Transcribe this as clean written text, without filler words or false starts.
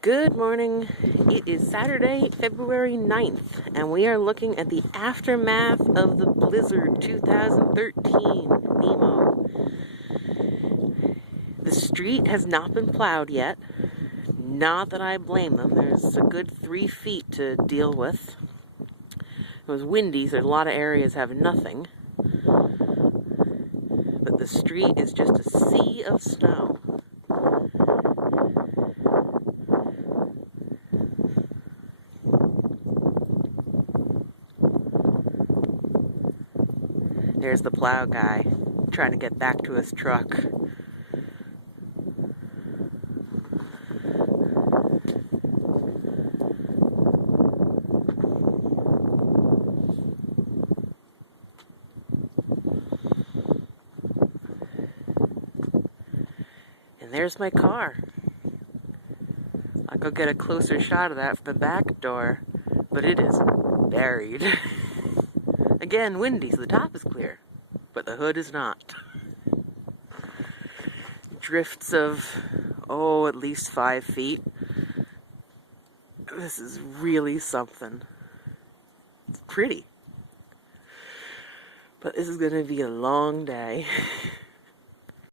Good morning. It is Saturday, February 9th, and we are looking at the aftermath of the blizzard 2013 Nemo. The street has not been plowed yet. Not that I blame them. There's a good 3 feet to deal with. It was windy, so a lot of areas have nothing. But the street is just a sea of snow. There's the plow guy trying to get back to his truck. And there's my car. I'll go get a closer shot of that from the back door, but it is buried. Again, windy, so the top is clear, but the hood is not. Drifts of, at least 5 feet. This is really something. It's pretty. But this is going to be a long day.